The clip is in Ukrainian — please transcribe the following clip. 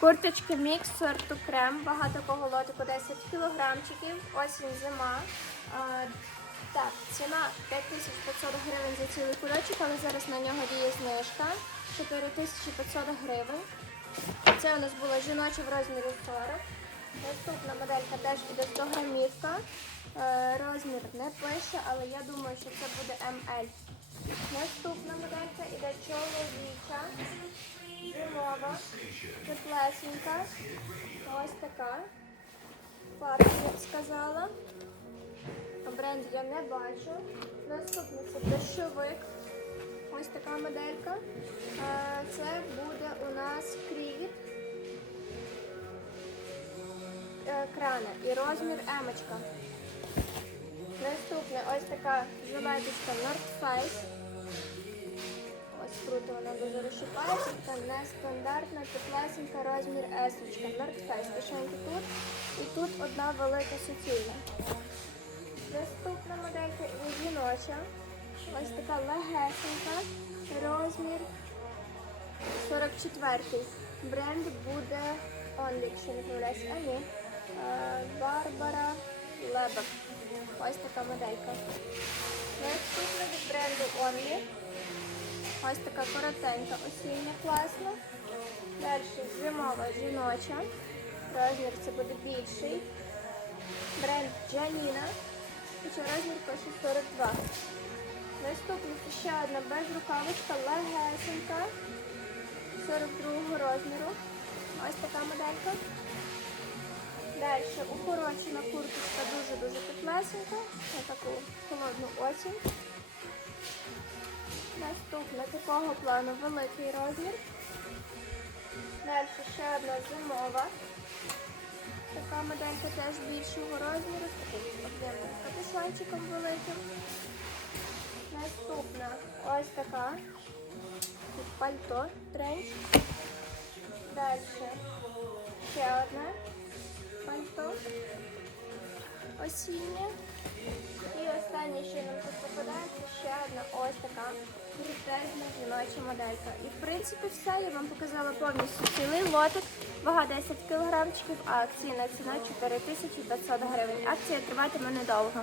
Курточки мікс сорту крем, багато кого лотику 10 кілограмчиків. Осінь зима. А, так, ціна 5500 гривень за цілий кульочок, але зараз на нього діє знижка 4500 гривень. Це у нас була жіноча в розмірі 40. Наступна моделька теж іде 100 грамівка. Е, Розмір не пише, але я думаю, що це буде ML. Теплесенька. Ось така. Парка, я б сказала. Бренд я не бачу. Наступний це дощовик. Ось така моделька. Це буде у нас кріт. Е, Крана і розмір емочка. Наступне ось така жилеточка North Face. Ось круто вона дуже розшипається. Нестандартна, теплесенька розмір есочка. North Face. Тут. І тут одна велика суцільна. Наступна моделька і жіноча. Ось така легесенька. Розмір 44. Бренд буде Only, якщо не помиляюсь. А ні. Е, Барбара Лебек. Ось така моделька. Наступна від бренду Only. Ось така коротенька, осіння, класна. Далі зимова жіноча. Розмір це буде більший. Бренд Джаніна. Хоча розмір пише 42. Наступна ще одна безрукавочка, легесенька. 42 розміру. Ось така моделька. Далі укорочена курточка дуже-дуже теплесенька. На таку холодну осінь. Наступна такого плану великий розмір. Далі ще одна зимова. Така моделька теж більшого розміру, з таким об'ємним великим. Наступна ось така. Тут пальто, тренч. Далі ще одне пальто. Осіннє. І останнє, попадається, одна ось така крутезна жіноча моделька. І в принципі все, я вам показала повністю цілий лотик, вага 10 кілограмчиків, а акційна ціна 4500 гривень. Акція триватиме недовго.